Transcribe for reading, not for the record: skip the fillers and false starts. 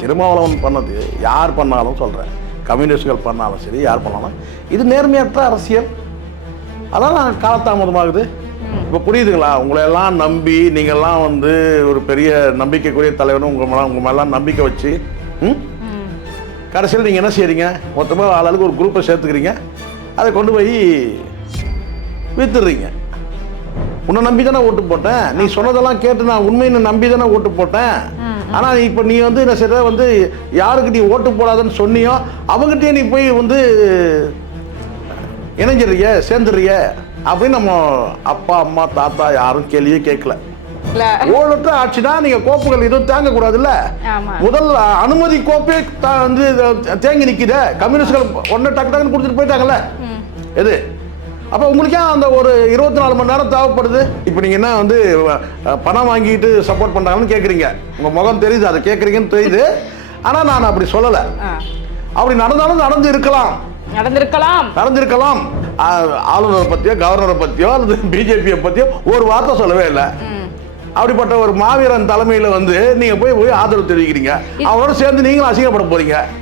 திருமாவளவன் பண்ணது யார் பண்ணாலும் சொல்கிறேன், கம்யூனிஸ்டுகள் பண்ணாலும் சரி, யார் பண்ணாலும் இது நேர்மையற்ற அரசியல். அதான் நான் காலதாமதமாகுது. இப்போ புரியுதுங்களா? உங்களையெல்லாம் நம்பி நீங்கள்லாம் வந்து ஒரு பெரிய நம்பிக்கைக்குரிய தலைவனும் உங்கள் மேலாம் நம்பிக்கை வச்சு கடைசியில் நீங்கள் என்ன செய்கிறீங்க? மொத்தமாக ஆளுக்கு ஒரு குரூப்பை சேர்த்துக்கிறீங்க, அதை கொண்டு போய் வித்துடுறீங்க. உன்னை நம்பி தானே ஓட்டு போட்டேன், நீ சொன்னதெல்லாம் கேட்டு நான் உண்மையை நம்பி தானே ஓட்டு போட்டேன். ஆனால் இப்போ நீ வந்து என்ன செய்ற, வந்து யாருக்கு நீ ஓட்டு போடாதன்னு சொன்னியோ அவங்ககிட்டயே நீ போய் வந்து இணைஞ்சிடுறிய, சேர்ந்துடுறிய அப்படின்னு நம்ம அப்பா அம்மா தாத்தா யாரும் கேள்வியே கேட்கல. ஊழலற்ற ஆட்சினா நீங்க கோப்புகள் எதுவும் தேங்க கூடாதுல்ல. முதல் அனுமதி கோப்பே வந்து தேங்கி நிக்குது. கம்யூனிஸ்ட்கள் ஒன்னு டக்கு டக்குன்னு கொடுத்துட்டு போயிட்டாங்கல்ல. எது அப்போ உங்களுக்கே அந்த ஒரு 24 மணி நேரம் தேவைப்படுது. இப்போ நீங்கள் என்ன வந்து பணம் வாங்கிட்டு சப்போர்ட் பண்ணுறாங்கன்னு கேட்குறீங்க. உங்கள் முகம் தெரியுது, அதை கேட்குறீங்கன்னு தெரியுது. ஆனால் நான் அப்படி சொல்லலை. அப்படி நடந்தாலும் நடந்திருக்கலாம். ஆளுநரை பற்றியோ கவர்னரை பற்றியோ அல்லது பிஜேபியை பற்றியோ ஒரு வார்த்தை சொல்லவே இல்லை. அப்படிப்பட்ட ஒரு மாவீரன் தலைமையில் வந்து நீங்கள் போய் ஆதரவு தெரிவிக்கிறீங்க. அவரோட சேர்ந்து நீங்களும் அசிங்கப்பட போறீங்க.